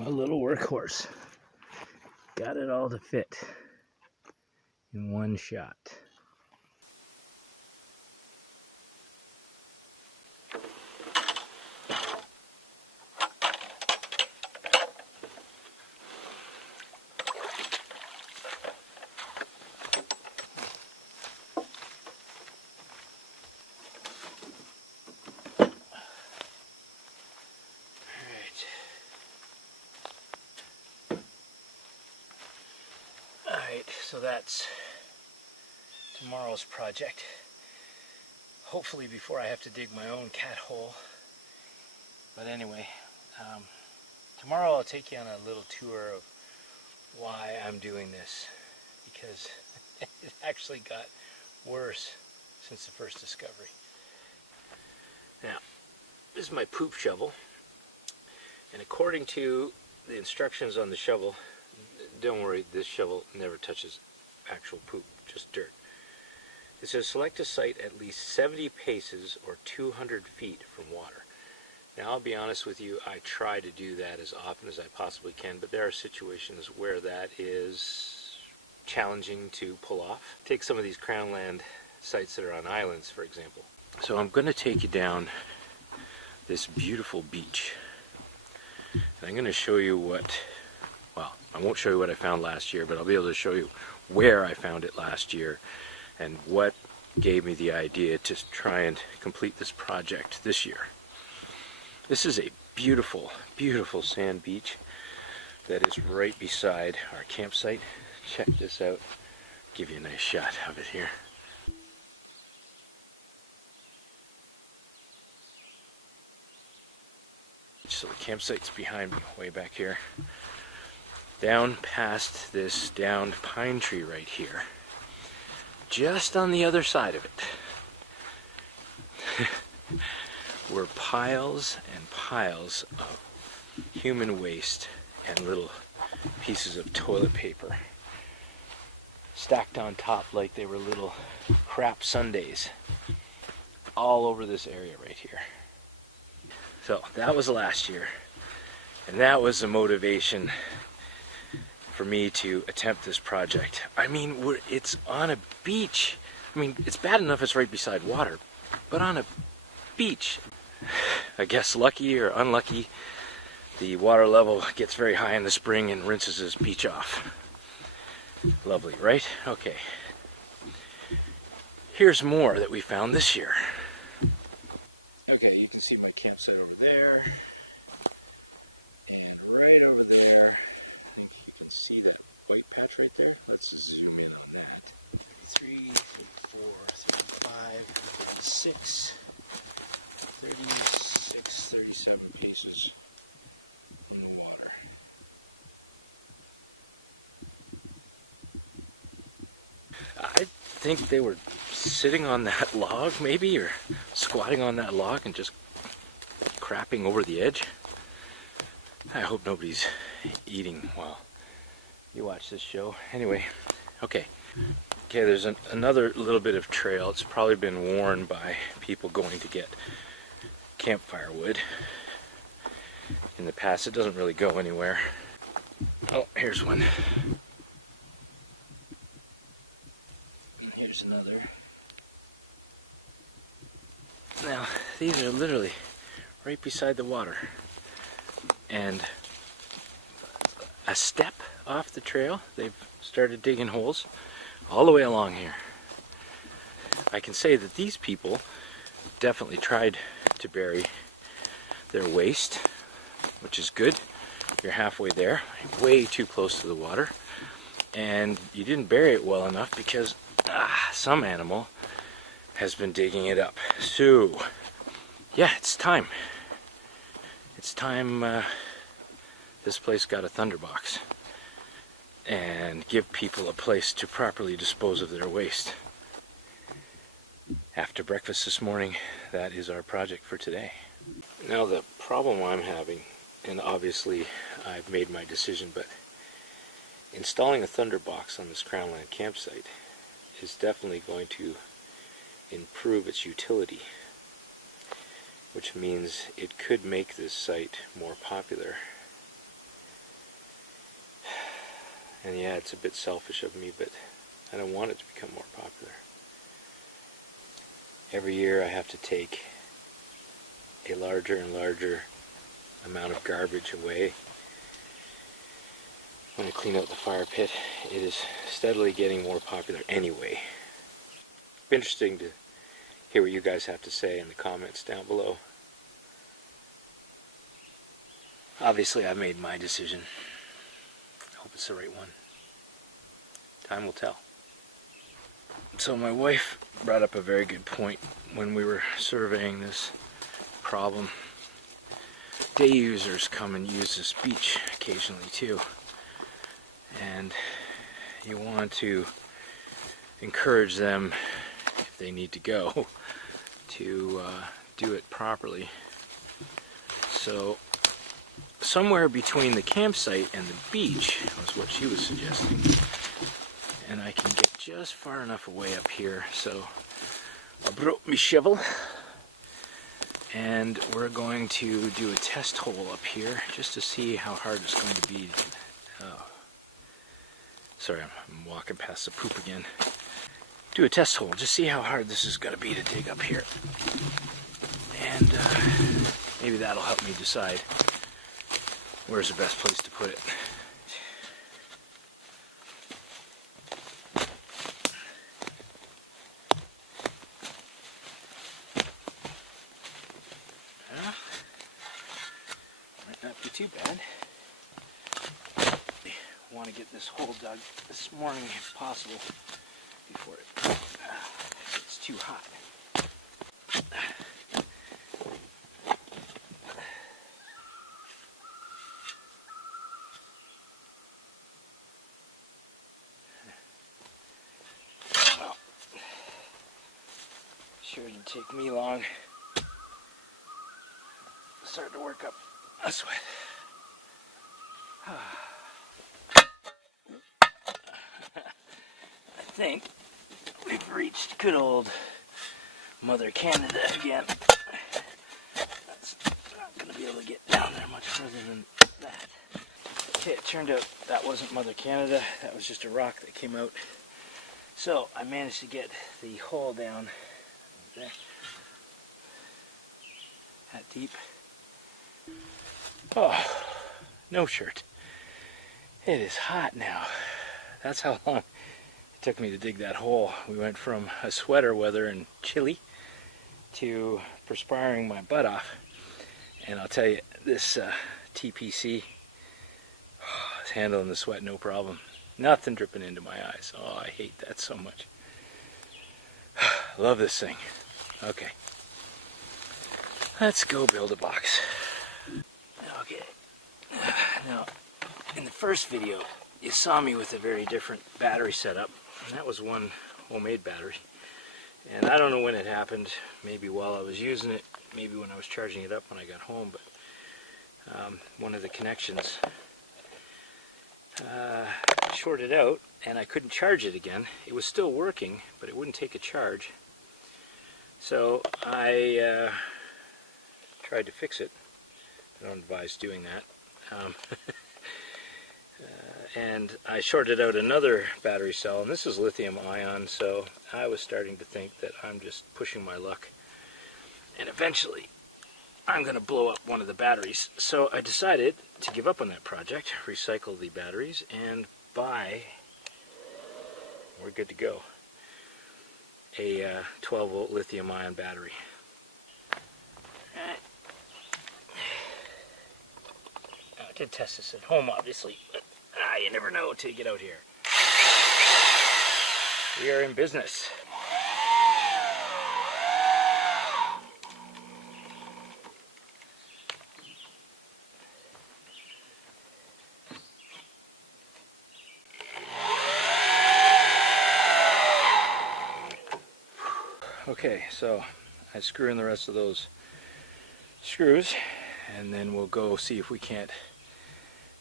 A little workhorse. Got it all to fit in one shot. Alright, so that's tomorrow's project. Hopefully before I have to dig my own cat hole. But anyway, tomorrow I'll take you on a little tour of why I'm doing this, because it actually got worse since the first discovery. Now, this is my poop shovel, and according to the instructions on the shovel, don't worry, this shovel never touches actual poop, just dirt. It says select a site at least 70 paces or 200 feet from water. Now I'll be honest with you, I try to do that as often as I possibly can, but there are situations where that is challenging to pull off. Take some of these crownland sites that are on islands, for example. So I'm going to take you down this beautiful beach. And I'm going to show you what, well, I won't show you what I found last year, but I'll be able to show you where I found it last year and what gave me the idea to try and complete this project this year. This is a beautiful, beautiful sand beach that is right beside our campsite. Check this out. Give you a nice shot of it here. So the campsite's behind me, way back here. Down past this downed pine tree right here. Just on the other side of it were piles and piles of human waste and little pieces of toilet paper stacked on top like they were little crap sundaes all over this area right here. So that was last year, and that was the motivation for me to attempt this project. I mean, it's on a beach. I mean, it's bad enough it's right beside water, but on a beach. I guess lucky or unlucky, the water level gets very high in the spring and rinses this beach off. Lovely, right? Okay. Here's more that we found this year. Okay, you can see my campsite over there. And right over there, I think you can see that white patch right there. Let's zoom in on that. 33, 34, 35, 36, 36, 37 pieces in the water. I think they were sitting on that log maybe, or squatting on that log and just crapping over the edge. I hope nobody's eating while you watch this show. Anyway, okay, there's another little bit of trail. It's probably been worn by people going to get campfire wood. In the past, it doesn't really go anywhere. Oh, here's one. Here's another. Now, these are literally right beside the water. And a step off the trail, they've started digging holes all the way along here. I can say that these people definitely tried to bury their waste, which is good. You're halfway there, way too close to the water. And you didn't bury it well enough because some animal has been digging it up. So, yeah, it's time. It's time this place got a thunderbox and give people a place to properly dispose of their waste. After breakfast this morning, that is our project for today. Now the problem I'm having, and obviously I've made my decision, but installing a thunderbox on this crownland campsite is definitely going to improve its utility, which means it could make this site more popular And yeah, it's a bit selfish of me, but I don't want it to become more popular. Every year I have to take a larger and larger amount of garbage away. When I clean out the fire pit, it is steadily getting more popular anyway. It's interesting to hear what you guys have to say in the comments down below. Obviously, I've made my decision. I hope it's the right one. Time will tell. So my wife brought up a very good point when we were surveying this problem. Day users come and use this beach occasionally too. And you want to encourage them, if they need to go, to do it properly. So somewhere between the campsite and the beach was what she was suggesting. And I can get just far enough away up here, so I brought my shovel. And we're going to do a test hole up here just to see how hard it's going to be. Sorry, I'm walking past the poop again. Do a test hole, just see how hard this is going to be to dig up here. And maybe that'll help me decide where's the best place to put it. Well, might not be too bad. I want to get this hole dug this morning if possible before it gets too hot. Well, sure didn't take me long. Starting to work up a sweat. I think we've reached good old Mother Canada again. That's not going to be able to get down there much further than that. Okay, it turned out that wasn't Mother Canada, that was just a rock that came out. So I managed to get the hole down there, that deep. Oh, no shirt. It is hot now. That's how long it took me to dig that hole. We went from a sweater weather and chilly to perspiring my butt off. And I'll tell you, this TPC is handling the sweat no problem. Nothing dripping into my eyes. Oh, I hate that so much. Love this thing. Okay. Let's go build a box. Okay. Now, in the first video, you saw me with a very different battery setup, and that was one homemade battery. And I don't know when it happened, maybe while I was using it, maybe when I was charging it up when I got home, but one of the connections shorted out, and I couldn't charge it again. It was still working, but it wouldn't take a charge. So I tried to fix it. I don't advise doing that. And I shorted out another battery cell, and this is lithium ion, so I was starting to think that I'm just pushing my luck, and eventually I'm going to blow up one of the batteries. So I decided to give up on that project, recycle the batteries, and buy, we're good to go, a 12 volt lithium ion battery. I did test this at home, obviously, but you never know until you get out here. We are in business. Okay, so I screw in the rest of those screws, and then we'll go see if we can't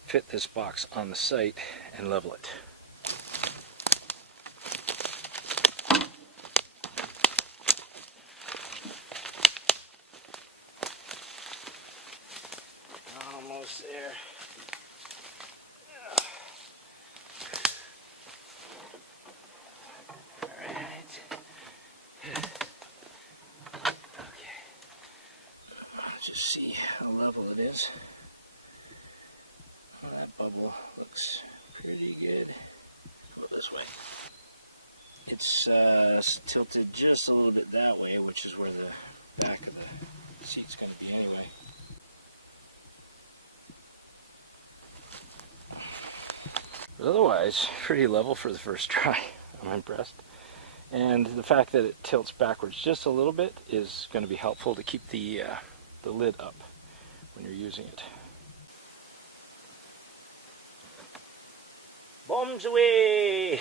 fit this box on the site and level it. Almost there. just see how level it is. Well, that bubble looks pretty good. Go this way. It's tilted just a little bit that way, which is where the back of the seat's going to be anyway. But otherwise, pretty level for the first try. I'm impressed. And the fact that it tilts backwards just a little bit is going to be helpful to keep the lid up when you're using it. Bombs away!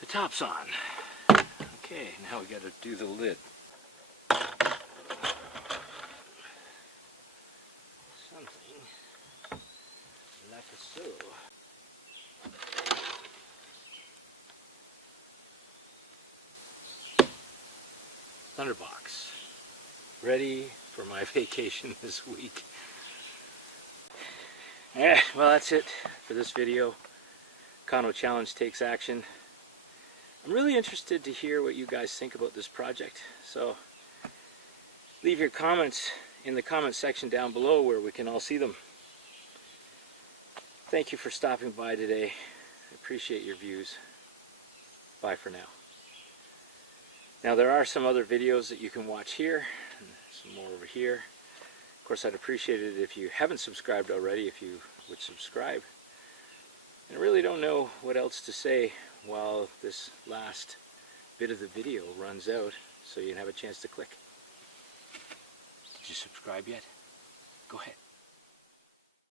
The top's on. Okay, now we got to do the lid. Something like so. Thunderbox. Ready for my vacation this week. Well, that's it for this video. EconoChallenge takes action. I'm really interested to hear what you guys think about this project. So leave your comments in the comment section down below where we can all see them. Thank you for stopping by today. I appreciate your views. Bye for now. Now there are some other videos that you can watch here, and some more over here. Of course, I'd appreciate it if you haven't subscribed already, if you would subscribe. And I really don't know what else to say while this last bit of the video runs out, so you can have a chance to click. Did you subscribe yet? Go ahead.